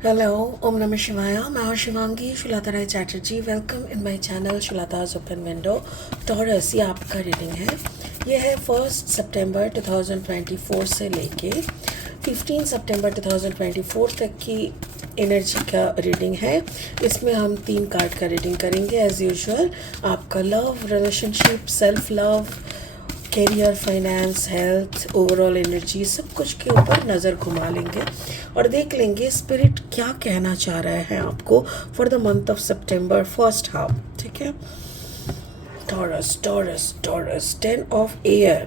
Hello, Om Namah Shivaya. मैं हूँ Shivangi Shulata Roy Chatterjee. Welcome in my channel Shulata's open window. Taurus, ये आपका रीडिंग है. ये है 1 सितंबर 2024 से लेके 15 सितंबर 2024 तक की एनर्जी का रीडिंग है. इसमें हम 3 कार्ड का रीडिंग करेंगे एज यूजुअल. आपका love, relationship, self love, career, finance, health, overall energy, सब कुछ के ऊपर नज़र घुमा लेंगे और देख लेंगे स्पिरिट क्या कहना चाह रहा है आपको for the month of September first half. ठीक है. Taurus taurus taurus 10 of air.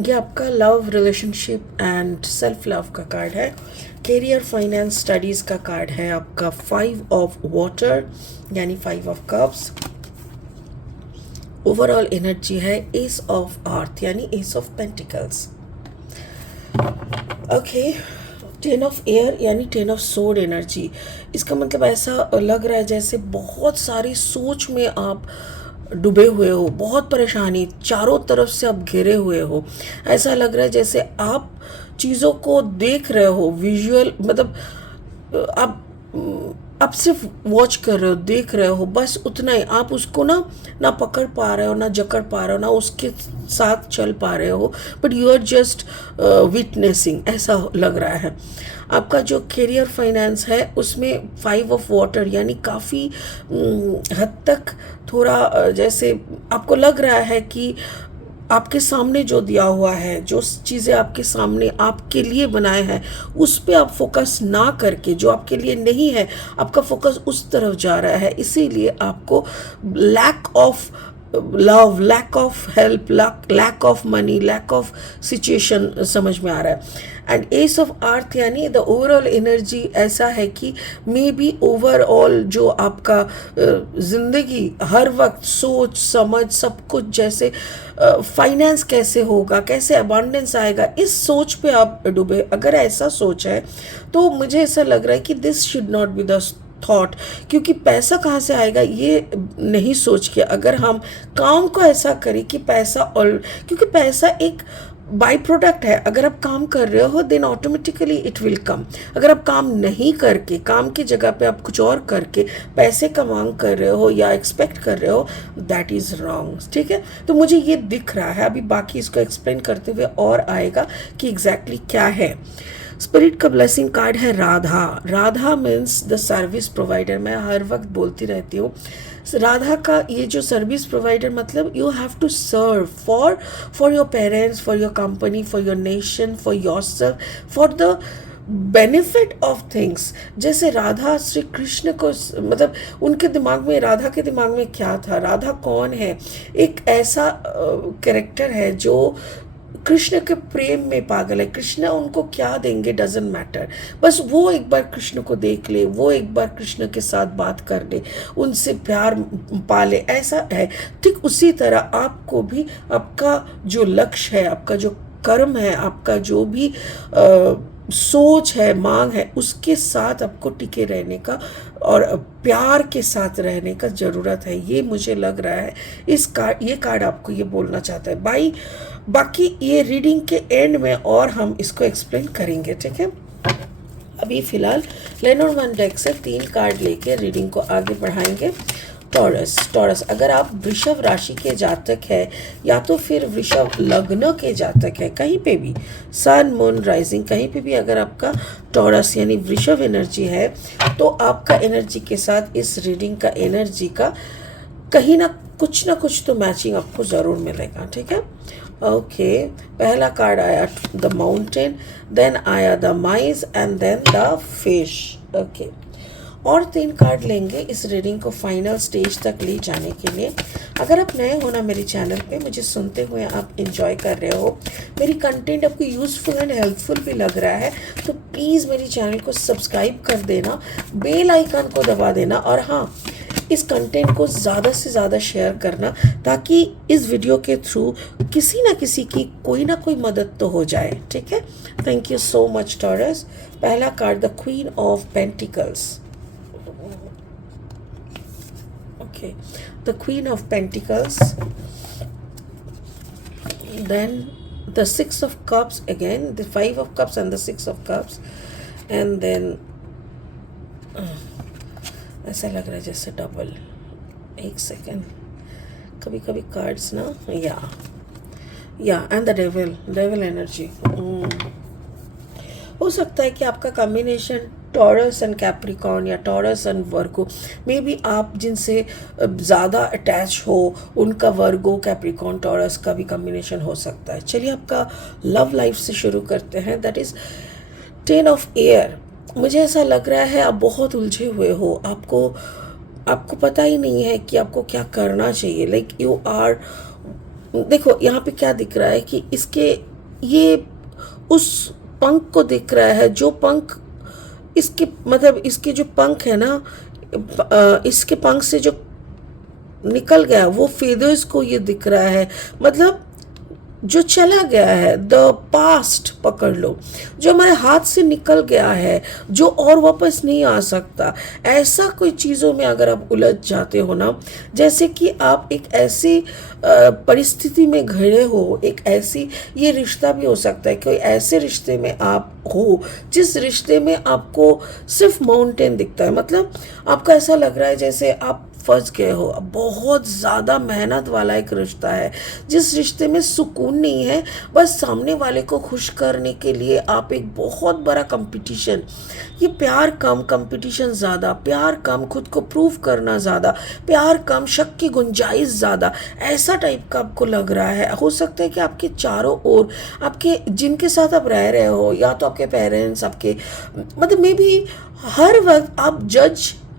ये आपका love, relationship and self love का कार्ड है. कैरियर, फाइनेंस, स्टडीज़ का कार्ड है आपका 5 ऑफ वाटर यानी 5 ऑफ कप्स. ओवरऑल एनर्जी है एस ऑफ अर्थ यानी S of pentacles. Okay. 10 of air यानी 10 ऑफ सोड एनर्जी. इसका मतलब ऐसा लग रहा है जैसे बहुत सारी सोच में आप डूबे हुए हो, बहुत परेशानी, चारों तरफ से आप घिरे हुए हो. ऐसा लग रहा है जैसे आप चीज़ों को देख रहे हो, विजुअल, मतलब आप सिर्फ वॉच कर रहे हो, देख रहे हो, बस उतना ही. आप उसको ना पकड़ पा रहे हो, ना जकड़ पा रहे हो, ना उसके साथ चल पा रहे हो, but you are just witnessing. ऐसा लग रहा है. आपका जो कैरियर फाइनेंस है उसमें 5 ऑफ वाटर यानी काफ़ी हद तक थोड़ा जैसे आपको लग रहा है कि आपके सामने जो दिया हुआ है, जो चीज़ें आपके सामने आपके लिए बनाए हैं, उस पे आप फोकस ना करके जो आपके लिए नहीं है, आपका फोकस उस तरफ जा रहा है. इसीलिए आपको lack of love, lack of help, lack of money, lack of situation समझ में आ रहा है. एंड एस ऑफ अर्थ यानी द ओवरऑल एनर्जी ऐसा है कि मे बी ओवरऑल जो आपका ज़िंदगी हर वक्त सोच समझ सब कुछ, जैसे फाइनेंस कैसे होगा, कैसे अबांडेंस आएगा, इस सोच पे आप डूबे. अगर ऐसा सोच है तो मुझे ऐसा लग रहा है कि this should not be the thought. क्योंकि पैसा कहाँ से आएगा ये नहीं सोच के अगर हम काम को ऐसा करें कि पैसा, और क्योंकि पैसा एक बाई प्रोडक्ट है. अगर आप काम कर रहे हो then automatically it will come. अगर आप काम नहीं करके, काम की जगह पे आप कुछ और करके पैसे का मांग कर रहे हो या एक्सपेक्ट कर रहे हो, दैट इज़ रॉन्ग. ठीक है. तो मुझे ये दिख रहा है. अभी बाकी इसको एक्सप्लेन करते हुए और आएगा कि एग्जैक्टली क्या है. स्पिरिट का ब्लेसिंग कार्ड है Radha. Radha means the service provider. मैं हर वक्त बोलती रहती हूँ राधा का ये जो सर्विस प्रोवाइडर, मतलब you have to serve for your parents, for your company, for your nation, for your self, for the benefit of things. जैसे राधा श्री कृष्ण को, मतलब उनके दिमाग में, राधा के दिमाग में क्या था, राधा कौन है, एक ऐसा कैरेक्टर है जो कृष्ण के प्रेम में पागल है. कृष्ण उनको क्या देंगे डजेंट मैटर, बस वो एक बार कृष्ण को देख ले, वो एक बार कृष्ण के साथ बात कर ले, उनसे प्यार पाले, ऐसा है. ठीक उसी तरह आपको भी आपका जो लक्ष्य है, आपका जो कर्म है, आपका जो भी सोच है, मांग है, उसके साथ आपको टिके रहने का और प्यार के साथ रहने का ज़रूरत है. ये मुझे लग रहा है ये कार्ड आपको ये बोलना चाहता है. बाकी ये रीडिंग के एंड में और हम इसको एक्सप्लेन करेंगे. ठीक है. अभी फ़िलहाल लेनोर्मैन डेक से 3 कार्ड लेके रीडिंग को आगे बढ़ाएंगे. टॉरस अगर आप वृषभ राशि के जातक है या तो फिर वृषभ लग्न के जातक है, कहीं पे भी सन मून राइजिंग कहीं पे भी अगर आपका टॉरस यानी वृषभ एनर्जी है, तो आपका एनर्जी के साथ इस रीडिंग का एनर्जी का कहीं ना कुछ तो मैचिंग आपको ज़रूर मिलेगा. ठीक है. ओके. पहला कार्ड आया द माउंटेन, देन आया the mice and then the fish. Okay. और 3 कार्ड लेंगे इस रीडिंग को फाइनल स्टेज तक ले जाने के लिए. अगर आप नए हो ना मेरे चैनल पे, मुझे सुनते हुए आप एंजॉय कर रहे हो, मेरी कंटेंट आपको यूज़फुल एंड हेल्पफुल भी लग रहा है, तो प्लीज़ मेरी चैनल को सब्सक्राइब कर देना, बेल आइकन को दबा देना, और हाँ, इस कंटेंट को ज़्यादा से ज़्यादा शेयर करना ताकि इस वीडियो के थ्रू किसी ना किसी की कोई ना कोई मदद तो हो जाए. ठीक है. Thank you so much Taurus. पहला card the queen of pentacles. Okay, the Queen of Pentacles, then the 6 of Cups again, the 5 of Cups and the 6 of Cups, and then ऐसा लग रहा है जैसे डबल। एक सेकेंड, कभी कभी cards ना, या एंड द डेविल एनर्जी। हो सकता है कि आपका कॉम्बिनेशन टॉरस एंड कैप्रिकॉर्न या taurus and Virgo, may be आप जिनसे ज़्यादा अटैच हो उनका वर्गो कैप्रिकॉर्न टॉरस का भी कॉम्बिनेशन हो सकता है। चलिए आपका लव लाइफ से शुरू करते हैं। That is 10 of air. मुझे ऐसा लग रहा है आप बहुत उलझे हुए हो, आपको पता ही नहीं है कि आपको क्या करना चाहिए। लाइक यू आर, देखो यहाँ पे क्या दिख रहा है कि ये उस पंख को दिख रहा है, जो पंख इसके मतलब इसके जो पंख है ना, इसके पंख से जो निकल गया वो फेदर्स को ये दिख रहा है। मतलब जो चला गया है, द पास्ट पकड़ लो, जो हमारे हाथ से निकल गया है, जो और वापस नहीं आ सकता। ऐसा कोई चीज़ों में अगर आप उलझ जाते हो ना, जैसे कि आप एक ऐसी परिस्थिति में घिरे हो, एक ऐसी, ये रिश्ता भी हो सकता है, कोई ऐसे रिश्ते में आप हो जिस रिश्ते में आपको सिर्फ माउंटेन दिखता है। मतलब आपको ऐसा लग रहा है जैसे आप फंस गए हो। बहुत ज़्यादा मेहनत वाला एक रिश्ता है, जिस रिश्ते में सुकून नहीं है। बस सामने वाले को खुश करने के लिए आप एक बहुत बड़ा कंपटीशन, ये प्यार कम कंपटीशन ज़्यादा, प्यार कम खुद को प्रूव करना ज़्यादा, प्यार कम शक की गुंजाइश ज़्यादा, ऐसा टाइप का आपको लग रहा है। हो सकता है कि आपके चारों ओर आपके जिनके साथ आप रह रहे हो, या तो आपके पेरेंट्स, आपके मतलब मे बी हर वक्त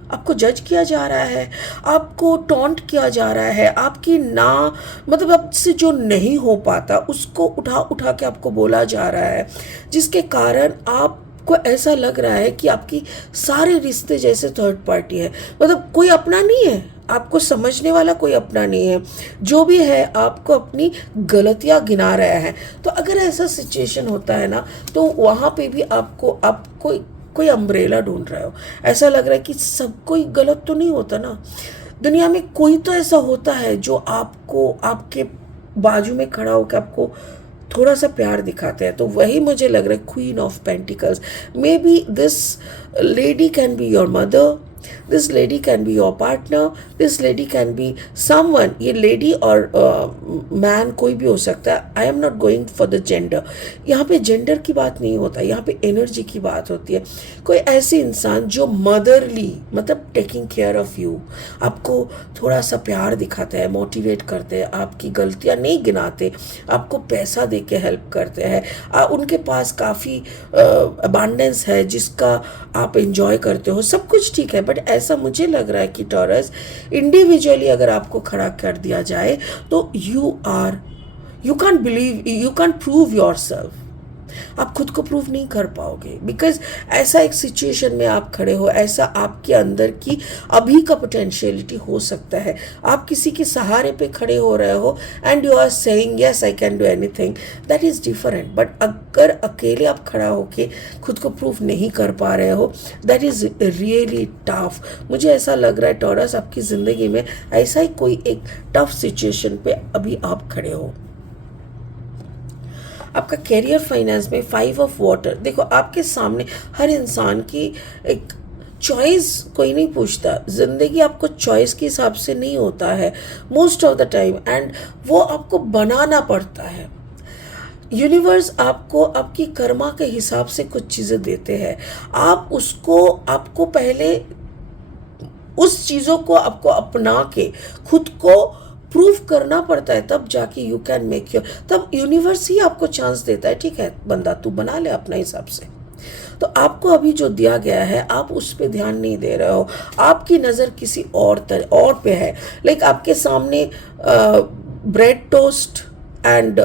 आपको जज किया जा रहा है, आपको टॉन्ट किया जा रहा है, आपकी ना मतलब आपसे जो नहीं हो पाता उसको उठा उठा के आपको बोला जा रहा है, जिसके कारण आपको ऐसा लग रहा है कि आपकी सारे रिश्ते जैसे थर्ड पार्टी है। मतलब कोई अपना नहीं है, आपको समझने वाला कोई अपना नहीं है, जो भी है आपको अपनी गलतियां गिना रहा है। तो अगर ऐसा सिचुएशन होता है ना, तो वहाँ पे भी आपको कोई अम्ब्रेला ढूंढ रहे हो। ऐसा लग रहा है कि सब कोई गलत तो नहीं होता ना, दुनिया में कोई तो ऐसा होता है जो आपको आपके बाजू में खड़ा होकर आपको थोड़ा सा प्यार दिखाते हैं। तो वही मुझे लग रहा है queen of pentacles. May be this lady can be your mother, this lady can be your partner, this lady can be someone. ये लेडी और मैन कोई भी हो सकता है। I am not going for the gender, यहाँ पे gender की बात नहीं होता, यहाँ पे एनर्जी की बात होती है। कोई ऐसी इंसान जो मदरली, मतलब टेकिंग केयर ऑफ यू, आपको थोड़ा सा प्यार दिखाते हैं, मोटिवेट करते हैं, आपकी गलतियाँ नहीं गिनाते, आपको पैसा दे के हेल्प करते हैं, उनके पास काफ़ी अबांडेंस है जिसका आप इंजॉय करते हो, सब कुछ ठीक है। बट ऐसा मुझे लग रहा है कि टॉरस, इंडिविजुअली अगर आपको खड़ा कर दिया जाए तो you can't prove your self. आप खुद को प्रूव नहीं कर पाओगे, बिकॉज ऐसा एक सिचुएशन में आप खड़े हो, ऐसा आपके अंदर की अभी का पोटेंशियलिटी हो सकता है। आप किसी के सहारे पे खड़े हो रहे हो and you are saying yes I can do anything, that is different. But अगर अकेले आप खड़ा होके खुद को प्रूव नहीं कर पा रहे हो, दैट इज़ रियली टफ। मुझे ऐसा लग रहा है टॉरस, आपकी ज़िंदगी में ऐसा ही कोई एक टफ सिचुएशन पे अभी आप खड़े हो। आपका कैरियर फाइनेंस में 5 ऑफ वाटर। देखो आपके सामने हर इंसान की एक चॉइस, कोई नहीं पूछता, ज़िंदगी आपको चॉइस के हिसाब से नहीं होता है most of the time, and वो आपको बनाना पड़ता है। यूनिवर्स आपको आपकी कर्मा के हिसाब से कुछ चीज़ें देते हैं, आपको पहले उस चीज़ों को आपको अपना के खुद को प्रूव करना पड़ता है, तब जाके यू कैन मेक योर, तब यूनिवर्स ही आपको चांस देता है, ठीक है बंदा तू बना ले अपना हिसाब से। तो आपको अभी जो दिया गया है आप उस पर ध्यान नहीं दे रहे हो, आपकी नज़र किसी और पे है। लाइक आपके सामने ब्रेड टोस्ट एंड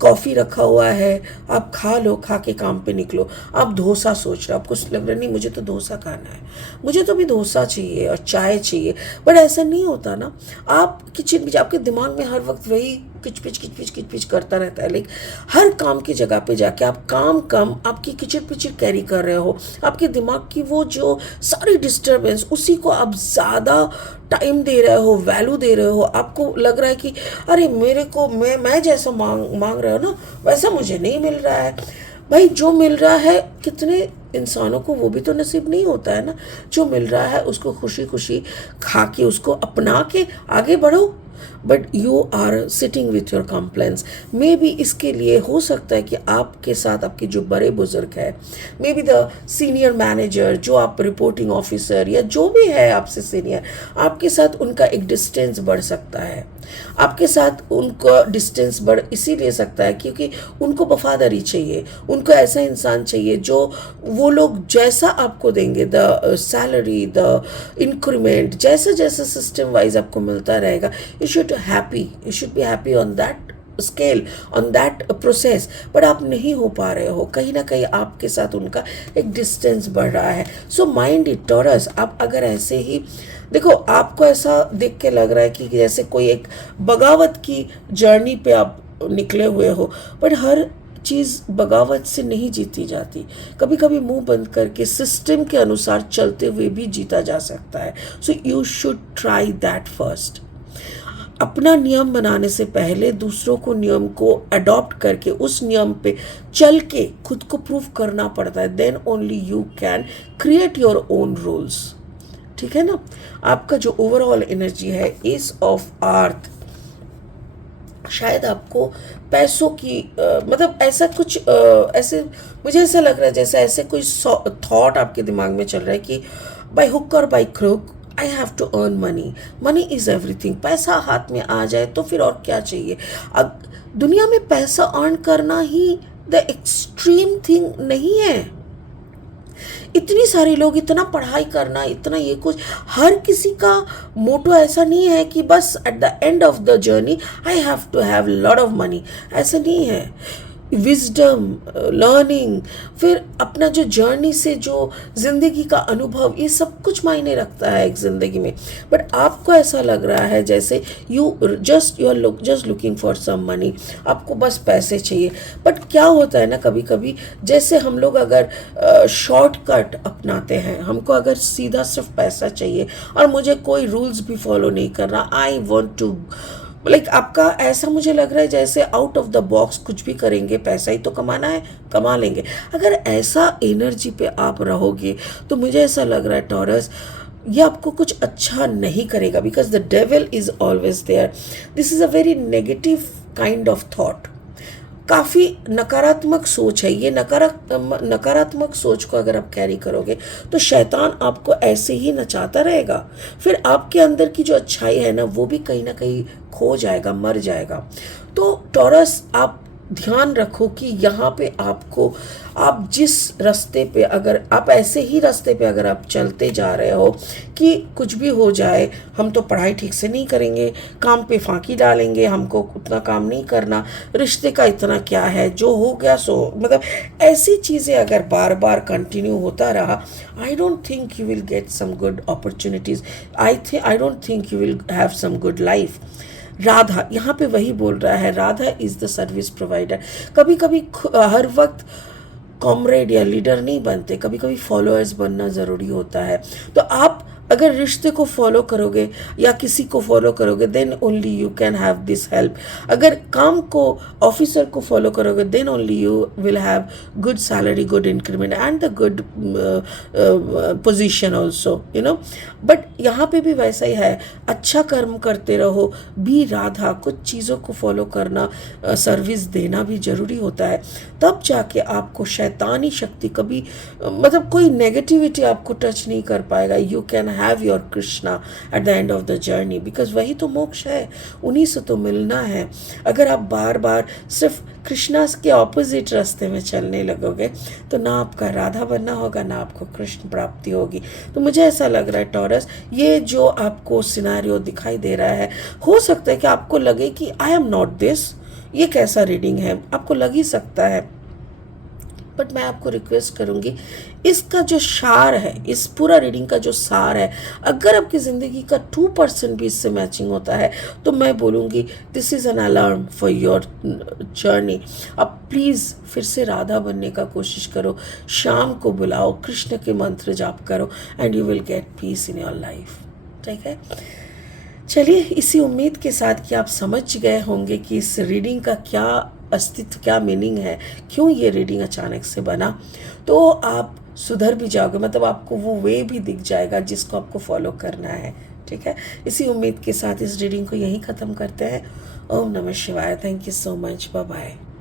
कॉफ़ी रखा हुआ है, आप खा लो, खा के काम पे निकलो। आप डोसा सोच रहे हो, आपको लग रहा नहीं मुझे तो डोसा खाना है, मुझे तो भी डोसा चाहिए और चाय चाहिए, बट ऐसा नहीं होता ना। आप किचन, आपके दिमाग में हर वक्त वही किचपिच करता रहता है। लाइक हर काम की जगह पे जाके आप काम कम आपकी किचर कैरी कर रहे हो, आपके दिमाग की वो जो सारी डिस्टर्बेंस, उसी को आप ज़्यादा टाइम दे रहे हो, वैल्यू दे रहे हो। आपको लग रहा है कि अरे मेरे को मैं जैसा मांग रहा हूँ ना वैसा मुझे नहीं मिल रहा है। भाई जो मिल रहा है, कितने इंसानों को वो भी तो नसीब नहीं होता है ना। जो मिल रहा है उसको खुशी खुशी खा के, उसको अपना के आगे बढ़ो। But you are sitting with your complaints. Maybe इसके लिए हो सकता है कि आपके साथ आपके जो बड़े बुजुर्ग है, may be the senior manager, जो आप रिपोर्टिंग ऑफिसर या जो भी है आपसे सीनियर, आपके साथ उनका एक डिस्टेंस बढ़ सकता है। आपके साथ उनका डिस्टेंस बढ़ इसीलिए सकता है क्योंकि उनको वफादारी चाहिए, उनको ऐसा इंसान चाहिए जो वो लोग जैसा आपको देंगे, द सैलरी, द इंक्रीमेंट, जैसे जैसे सिस्टम वाइज आपको मिलता रहेगा, you should happy, you should be happy on that scale, on that process. But आप नहीं हो पा रहे हो, कहीं ना कहीं आपके साथ उनका एक डिस्टेंस बढ़ रहा है। सो माइंड इट टॉरस, आप अगर ऐसे ही देखो, आपको ऐसा देख के लग रहा है कि जैसे कोई एक बगावत की जर्नी पे आप निकले हुए हो, बट हर चीज़ बगावत से नहीं जीती जाती। कभी कभी मुंह बंद करके सिस्टम के अनुसार चलते हुए भी जीता जा सकता है। So you should try that first. अपना नियम बनाने से पहले दूसरों को नियम को अडॉप्ट करके उस नियम पे चल के खुद को प्रूव करना पड़ता है। Then only you can create your own rules. ठीक है ना। आपका जो ओवरऑल एनर्जी है इस ऑफ अर्थ, शायद आपको पैसों की मतलब ऐसा कुछ ऐसे मुझे ऐसा लग रहा है जैसे ऐसे कोई थॉट आपके दिमाग में चल रहा है कि बाय हुक और by crook I have to earn money, money is everything. पैसा हाथ में आ जाए तो फिर और क्या चाहिए। अब दुनिया में पैसा अर्न करना ही द एक्सट्रीम थिंग नहीं है। इतनी सारे लोग, इतना पढ़ाई करना, इतना ये कुछ, हर किसी का मोटो ऐसा नहीं है कि बस at the end of the journey I have to have lot of money, ऐसा नहीं है। विजडम, लर्निंग, फिर अपना जो जर्नी से जो ज़िंदगी का अनुभव, ये सब कुछ मायने रखता है एक ज़िंदगी में। बट आपको ऐसा लग रहा है जैसे you are just looking for some money, आपको बस पैसे चाहिए। बट क्या होता है ना, कभी कभी जैसे हम लोग अगर शॉर्टकट अपनाते हैं, हमको अगर सीधा सिर्फ पैसा चाहिए और मुझे कोई रूल्स भी फॉलो नहीं करना, आई वॉन्ट टू लाइक आपका ऐसा मुझे लग रहा है जैसे आउट ऑफ द बॉक्स कुछ भी करेंगे, पैसा ही तो कमाना है, कमा लेंगे। अगर ऐसा एनर्जी पे आप रहोगे तो मुझे ऐसा लग रहा है टॉरस, ये आपको कुछ अच्छा नहीं करेगा। Because the devil is always there. This is a very negative kind of thought. काफ़ी नकारात्मक सोच है ये। नकारात्मक सोच को अगर आप कैरी करोगे तो शैतान आपको ऐसे ही नचाता रहेगा। फिर आपके अंदर की जो अच्छाई है ना, वो भी कहीं ना कहीं खो जाएगा, मर जाएगा। तो टॉरस, आप ध्यान रखो कि यहाँ पे आपको, आप जिस रास्ते पे, अगर आप ऐसे ही रास्ते पे अगर आप चलते जा रहे हो कि कुछ भी हो जाए, हम तो पढ़ाई ठीक से नहीं करेंगे, काम पे फांकी डालेंगे, हमको उतना काम नहीं करना, रिश्ते का इतना क्या है, जो हो गया सो, मतलब ऐसी चीज़ें अगर बार बार कंटिन्यू होता रहा, I don't think you will get some good opportunities. I don't think you will have some good life. Radha यहाँ पे वही बोल रहा है, Radha is the service provider. कभी कभी हर वक्त कॉमरेड या लीडर नहीं बनते, कभी कभी फॉलोअर्स बनना ज़रूरी होता है। तो आप अगर रिश्ते को फॉलो करोगे या किसी को फॉलो करोगे, then only you can have this help. अगर काम को, ऑफिसर को फॉलो करोगे, then only you will have good salary, good increment and the good position also, you know. But यहाँ पे भी वैसा ही है, अच्छा कर्म करते रहो। भी राधा, कुछ चीज़ों को फॉलो करना, सर्विस देना भी ज़रूरी होता है। तब जाके आपको शैतानी शक्ति कभी, मतलब कोई नेगेटिविटी आपको टच नहीं कर पाएगा। You can have your Krishna eight the end of the journey, because वही तो मोक्ष है, उन्हीं से तो मिलना है। अगर आप बार बार सिर्फ कृष्णा के ऑपोजिट रास्ते में चलने लगोगे तो ना आपका राधा बनना होगा, ना आपको कृष्ण प्राप्ति होगी। तो मुझे ऐसा लग रहा है टॉरस, ये जो आपको सिनारियो दिखाई दे रहा है, हो सकता है कि आपको लगे कि आई एम नॉट दिस, ये कैसा रीडिंग है, आपको लग ही सकता है। बट मैं आपको रिक्वेस्ट करूँगी, इसका जो सार है, इस पूरा रीडिंग का जो सार है, अगर आपकी ज़िंदगी का 2% भी इससे मैचिंग होता है तो मैं बोलूँगी this is an alarm for your journey. अब प्लीज़ फिर से राधा बनने का कोशिश करो, शाम को बुलाओ, कृष्ण के मंत्र जाप करो and you will gate piece in your life. ठीक है, चलिए इसी उम्मीद के साथ कि आप समझ गए होंगे कि इस रीडिंग का क्या अस्तित्व, क्या मीनिंग है, क्यों ये रीडिंग अचानक से बना। तो आप सुधर भी जाओगे, मतलब आपको वो वे भी दिख जाएगा जिसको आपको फॉलो करना है। ठीक है, इसी उम्मीद के साथ इस रीडिंग को यहीं ख़त्म करते हैं। ओम नमः शिवाय। Thank you so much. Bye bye.